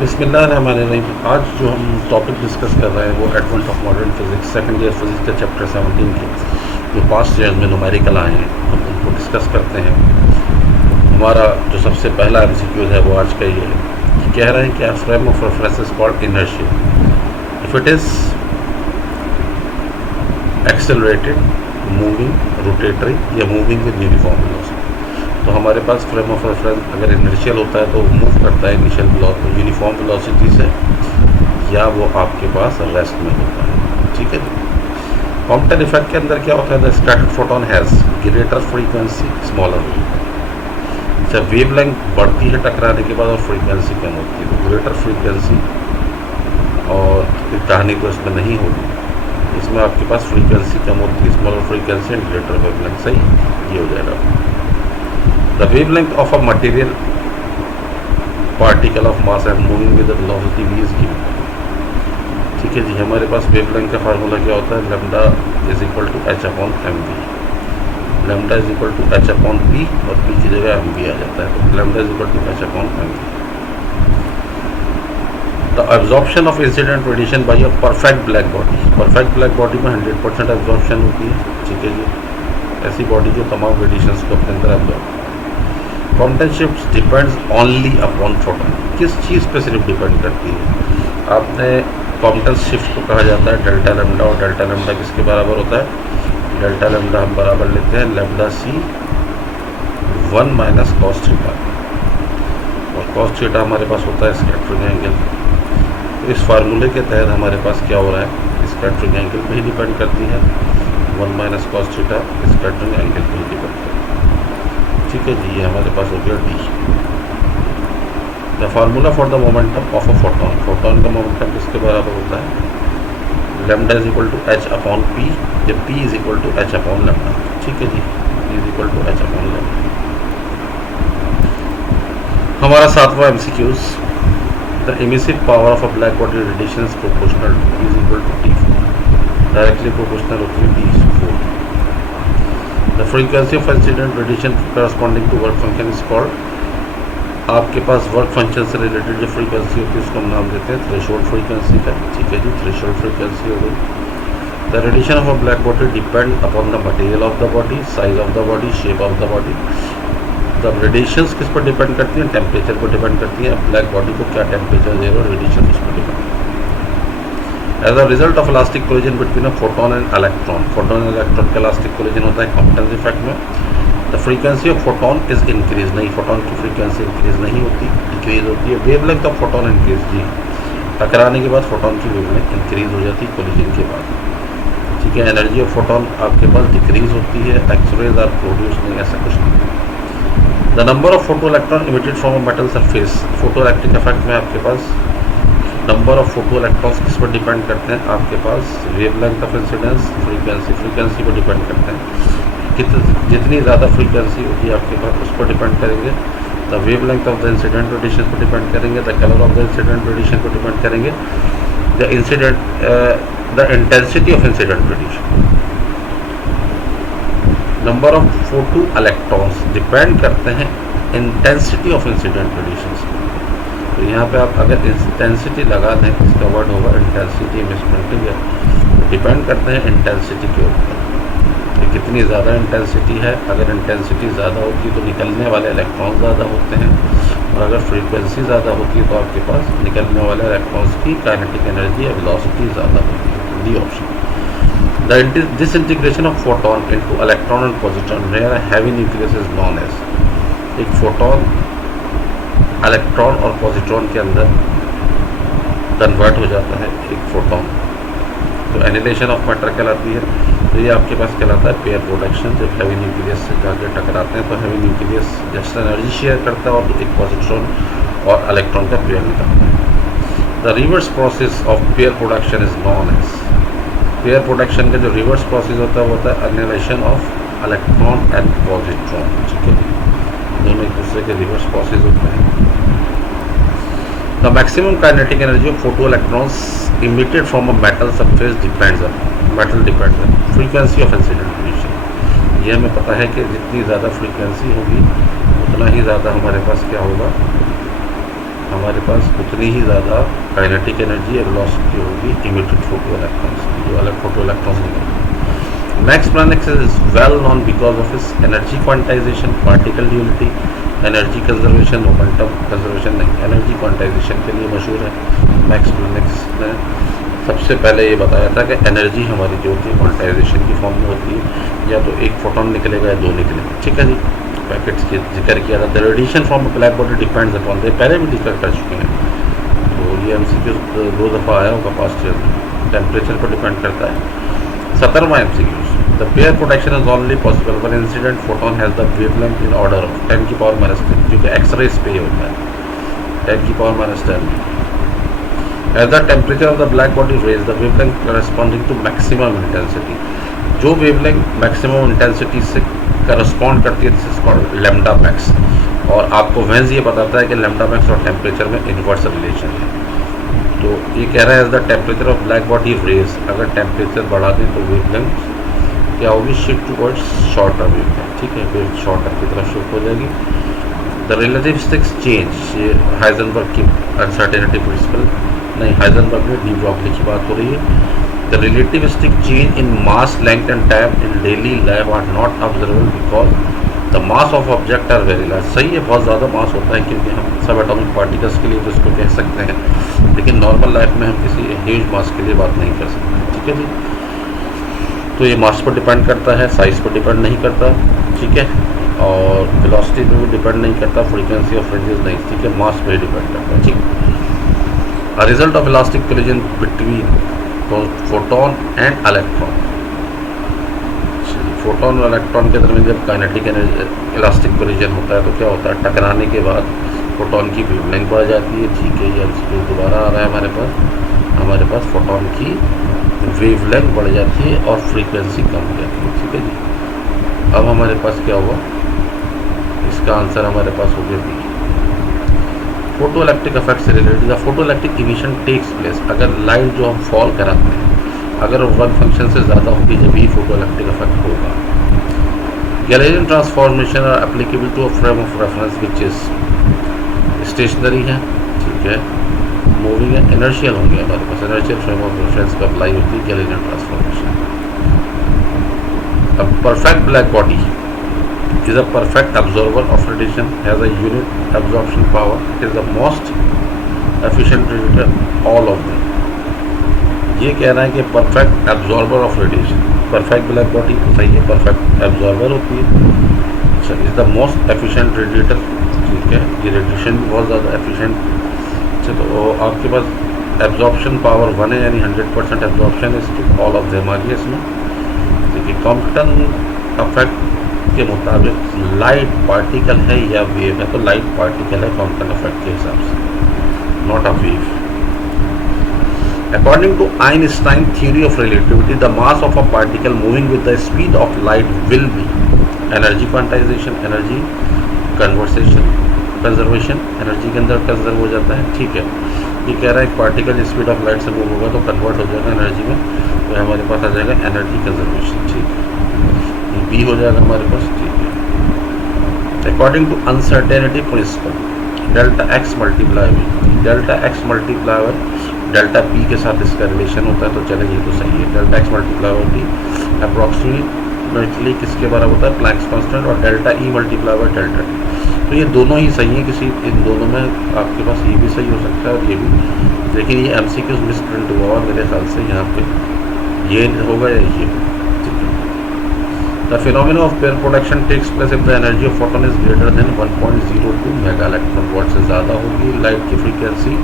बिस्मिल्लाहिर्रहमानिर्रहीम। आज जो हम टॉपिक डिस्कस कर रहे हैं वो advent of modern physics second year physics के चैप्टर 17 के जो पास्ट ईयर में न्यूमेरिकल आए हैं हम उनको डिस्कस करते हैं। हमारा जो सबसे पहला एमसीक्यू है वो आज का ये है कि कह रहे हैं कि a frame of reference is called inertia if it is accelerated, moving, rotatory या moving with uniform velocity। तो हमारे पास फ्रेम ऑफ रेफरेंस अगर इनर्शियल होता है तो वो मूव करता है इनिशियल यूनिफॉर्म वेलोसिटी से, या वो आपके पास रेस्ट में होता है। ठीक है जी। कॉम्पटन इफेक्ट के अंदर क्या होता है? The scattered photon has greater frequency smaller wave. जब वेव लेंथ बढ़ती है टकराने के बाद और फ्रीक्वेंसी कम होती है, तो ग्रेटर फ्रीक्वेंसी और कहानी तो इसमें नहीं होगी, इसमें आपके पास फ्रीक्वेंसी कम होती है, smaller frequency and greater wave length. सही, ये हो जाएगा। The wavelength of a material particle of mass and moving with the velocity v is given। ठीक है जी। हमारे पास वेवलेंथ का फार्मूला क्या होता है? Lambda is equal to H upon M V. Lambda is equal to H upon P और P की जगह एम वी आ जाता है, तो lambda is equal to H upon M V. The absorption of incident radiation by a perfect black body. Perfect black body में 100% absorption होती है। ठीक है जी। ऐसी बॉडी जो तमाम रेडिएशंस को अपने अंदर absorb. Compton shift depends only upon photon. किस चीज़ पे सिर्फ डिपेंड करती है? आपने कॉम्पटन शिफ्ट को कहा जाता है डेल्टा लैम्डा, और डेल्टा लैम्डा किसके बराबर होता है? डेल्टा लैम्डा हम बराबर लेते हैं लैम्डा सी 1 माइनस कॉस थीटा, और कॉस थीटा हमारे पास होता है स्कैटरिंग एंगल। तो इस फार्मूले के तहत हमारे पास क्या हो रहा है? स्कैटरिंग एंगल पे ही डिपेंड करती है। 1 minus cos theta scattering angle पे ही डिपेंड करती है। ठीक है जी। ये हमारे पास हो गया D. The formula for the momentum of a photon. Photon का मोमेंटम किसके बराबर होता है? Lambda is equal to H upon P, या P is equal to H upon lambda. ठीक है जी। P is equal to H upon lambda. हमारा 7वां MCQs. The emissive power of a black body radiation is proportional to P is equal to टी4। Directly proportional होती है टी4। The frequency of incident radiation corresponding to work function is called. आपके पास work function से related जो frequency होती है उसको हम नाम देते हैं थ्रेशोल्ड फ्रीक्वेंसी का। ठीक है जी। थ्रेशोल्ड फ्रीक्वेंसी हो गई। The radiation of a black body depend upon the material of the body, size of the body, shape of the body. The radiations किस पर डिपेंड करती हैं? टेम्परेचर पर डिपेंड करती हैं। ब्लैक बॉडी को क्या टेम्परेचर दे रहा है, रेडिएशन उस पर depend. As a result of elastic collision between a photon and electron. Photon and electron का इलास्टिक कोलिजन होता है कॉम्पटन इफेक्ट में। The frequency of photon is increase. नहीं, फोटोन की फ्रीक्वेंसी इंक्रीज नहीं होती, डिक्रीज होती है। Wavelength of photon increase. जी, टकराने के बाद फोटोन की वेवलेंथ इंक्रीज हो जाती है कोलिजन के बाद। ठीक है। एनर्जी ऑफ फोटोन आपके पास डिक्रीज होती है। एक्सरेज आर प्रोड्यूस नहीं, ऐसा कुछ नहीं। The number of photo electron emitted from a metal surface. Photo electric effect में आपके पास नंबर ऑफ फोटो इलेक्ट्रॉन्स किस पर डिपेंड करते हैं? आपके पास वेवलेंथ ऑफ इंसिडेंस, फ्रीक्वेंसी पर डिपेंड करते हैं। जितनी ज़्यादा फ्रीक्वेंसी होगी आपके पास उस पर डिपेंड करेंगे। The wavelength of the incident radiation पर डिपेंड करेंगे। The colour of the incident radiation पर डिपेंड करेंगे। The intensity of incident radiation. Number of photo electrons depend करते हैं इंटेंसिटी ऑफ इंसिडेंट रेडिएशन से। तो यहाँ पे आप अगर इंटेंसिटी लगा दें, इसका वर्ड होगा इंटेंसिटी इन्वेस्टमेंट। ठीक है। डिपेंड करते हैं इंटेंसिटी के ऊपर कि कितनी ज़्यादा इंटेंसिटी है। अगर इंटेंसिटी ज़्यादा होती है तो निकलने वाले इलेक्ट्रॉन्स ज़्यादा होते हैं, और अगर फ्रीक्वेंसी ज़्यादा होती है तो आपके पास निकलने वाले इलेक्ट्रॉन्स की काइनेटिक एनर्जी या वेलोसिटी ज़्यादा होती है। D option. The disintegration of photon into electron and positron where a heavy nucleus is known as. एक फोटोन इलेक्ट्रॉन और पॉजिट्रॉन के अंदर कन्वर्ट हो जाता है एक फोटोन, तो एनिलेशन ऑफ मैटर कहलाती है। तो ये आपके पास कहलाता है पेयर प्रोडक्शन। जब हैवी न्यूक्लियस से जाकर टकराते हैं तो heavy nucleus just energy share करता है और एक पॉजिट्रॉन और इलेक्ट्रॉन का पेयर निकलता है। The reverse process of pair production is known as. Pair production का जो रिवर्स प्रोसेस होता है वो होता है annihilation of electron and positron. ठीक है। दोनों एक दूसरे के रिवर्स प्रोसेस होते हैं। The maximum kinetic energy of photo electrons emitted from a metal surface depends on frequency of incident radiation. ये हमें पता है कि जितनी ज़्यादा फ्रीक्वेंसी होगी उतना ही ज़्यादा हमारे पास क्या होगा, हमारे पास उतनी ही ज़्यादा काइनेटिक एनर्जी और वेलोसिटी होगी इमिटेड फोटो इलेक्ट्रॉन्स की, जो अलग फोटो इलेक्ट्रॉन्स निकलेंगे। Max Planck is well known because of इस energy quantization, particle duality, energy conservation, momentum conservation नहीं, एनर्जी क्वांटाइजेशन के लिए मशहूर है। मैक्स प्लैंक ने सबसे पहले ये बताया था कि एनर्जी हमारी जो होती है क्वांटाइजेशन की फॉर्म में होती है, या तो एक फोटोन निकलेगा या दो निकलेंगे, ठीक है जी। पैकेट्स की जिक्र किया था। The radiation from black body depends upon, पहले भी डिस्कस कर चुके हैं, तो ये एमसीक्यू दो दफ़ा आया होगा पास्ट ईयर में। टेम्परेचर पर डिपेंड करता है। 17वां MCQs, the pair protection is only possible when incident photon has the wavelength in order of 10 की पावर -10, क्योंकि एक्सरेज पे होता है 10 की power -10। As the temperature of the black body raise the wavelength corresponding to maximum intensity, जो wavelength maximum intensity से correspond करती है, this is called lambda max. और आपको वेंस ये बताता है कि लैम्डा मैक्स और टेम्परेचर में इन्वर्स रिलेशन है। तो ये कह रहा है as the temperature of black body raise, अगर टेम्परेचर बढ़ा दें तो वेवलेंथ क्या होगी, शिफ्ट टुवर्ड्स शॉर्टर वेवलेंथ, ठीक है, फिर शॉर्टर की तरफ शिफ्ट हो जाएगी। द रिलेटिविस्टिक चेंज, ये हाइजेनबर्ग की अनसर्टेनिटी प्रिंसिपल नहीं, हाइजेनबर्ग में डी ब्रॉगली की बात हो रही है। The relativistic change in mass, length and time in daily life are not observable because the mass of object are very large। सही है, बहुत ज़्यादा मास होता है, क्योंकि हम सब एटॉमिक पार्टिकल्स के लिए तो इसको कह सकते हैं, लेकिन नॉर्मल लाइफ में हम किसी ह्यूज मास के लिए बात नहीं कर सकते, ठीक है जी। तो ये मास पर डिपेंड करता है, साइज पर डिपेंड नहीं करता, ठीक है, और वेलोसिटी पर भी डिपेंड नहीं करता, फ्रीक्वेंसी ऑफ फ्रिंजेस नहीं, ठीक है, मास पर ही डिपेंड करता है, ठीक। अ result of elastic collision between photon and electron, photon और इलेक्ट्रॉन के दरमियान जब काइनेटिक एनर्जी इलास्टिक कोलिजन होता है तो क्या होता है, टकराने के बाद फोटोन की वेवलेंथ बढ़ जाती है, ठीक है। ये एमसीक्यू दोबारा आ रहा है हमारे पास फोटोन की वेवलेंथ बढ़ जाती है और फ्रीक्वेंसी कम हो जाती है, ठीक है जी। अब हमारे पास क्या हुआ, इसका आंसर हमारे पास हो गया बी। फोटो इलेक्ट्रिक इफेक्ट से related, the photo electric emission takes place, अगर लाइट जो हम फॉल कराते हैं अगर वन फंक्शन से ज़्यादा होगी जब ही फोटो इलेक्ट्रिक इफेक्ट होगा। Galilean transformation are applicable to a frame of reference which is stationary है, ठीक है, मूविंग है, इनर्शियल होंगे हमारे पास, इनर्शियल फ्रेम ऑफ रेफरेंस पर अप्लाई होती है गैलेरियन ट्रांसफॉर्मेशन। अब perfect black body is a perfect absorber of radiation, has a unit absorption power, it is the most efficient radiator all of them। ये कह रहा है कि perfect absorber of radiation, perfect black body सही है, perfect absorber होती है, अच्छा, is the most efficient radiator, ठीक है, ये रेडिएशन भी बहुत ज़्यादा एफिशिएंट। अच्छा, तो आपके पास एब्जॉर्प्शन पावर 1 है, यानी 100% एब्जॉर्प्शन है, ऑल ऑफ देम आ गया इसमें। देखिए कॉम्पटन इफेक्ट के मुताबिक लाइट पार्टिकल है या वेव है, तो लाइट पार्टिकल है कॉम्पटन इफेक्ट के हिसाब से, not a wave. According to Einstein theory of relativity, the mass of a particle moving with the speed of light will be energy quantization, energy conversation, conservation, energy के अंदर conserve हो जाता है, ठीक है। ये कह रहा है एक पार्टिकल स्पीड ऑफ लाइट से मूव होगा तो कन्वर्ट हो जाएगा एनर्जी में, तो हमारे पास आ जाएगा एनर्जी कंजर्वेशन, ठीक है, बी हो जाएगा हमारे पास, ठीक है। According to uncertainty principle, delta X multiply हुई, delta X multiply delta P के साथ इसका रिलेशन होता है, तो चलें ये तो सही है। Delta X multiply D approximately किसके बराबर होता है, प्लैंक्स कांस्टेंट, और delta E multiply by delta T, तो ये दोनों ही सही है, किसी इन दोनों में आपके पास ये भी सही हो सकता है और ये भी, लेकिन ये एमसीक्यूज मिसप्रिंट हुआ मेरे ख्याल से, यहाँ पे ये होगा या ये, ठीक है। The phenomena of pair production takes place if the energy of photon is greater than 1.02 mega electron volt, से ज़्यादा होगी लाइट की फ्रीक्वेंसी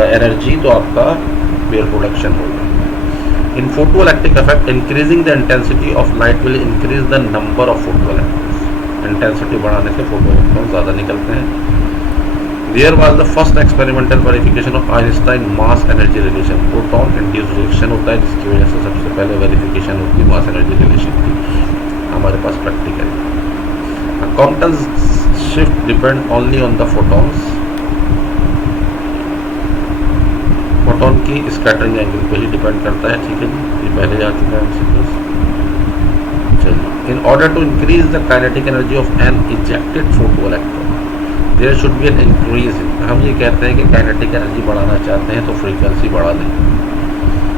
एनर्जी, तो आपका पेयर प्रोडक्शन होगा। In photo electric effect, increasing the intensity of light will increase the number of photo electrons, intensity बढ़ाने से photo electron ज़्यादा निकलते हैं। There was the first experimental verification of Einstein mass energy relation, proton induced reaction होता है जिसकी वजह से सबसे पहले वेरिफिकेशन होती है मास एनर्जी रिलेशन की, हमारे पास practical. Compton shift depend only on the photons, photon की स्कैटरिंग एंगल पे ही डिपेंड करता है, ठीक है जी, ये पहले आ चुका है हमसे। चलिए, in order to increase the kinetic energy of an ejected photo electron, there should be an increase, हम ये कहते हैं कि काइनेटिक एनर्जी बढ़ाना चाहते हैं तो फ्रीक्वेंसी बढ़ा दें,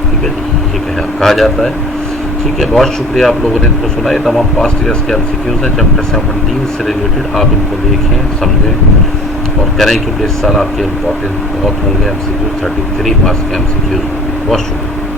ठीक है जी, ये कहा जाता है। ठीक है, बहुत शुक्रिया आप लोगों ने इनको सुना। ये तमाम पास्ट ईयर्स के एमसीक्यूज़ हैं चैप्टर 17 से रिलेटेड, आप इनको देखें, समझें और करें, क्योंकि इस साल आपके इम्पोर्टेंट बहुत होंगे एमसीक्यूज़, 33 मार्क्स के एमसीक्यूज़। बहुत शुक्रिया।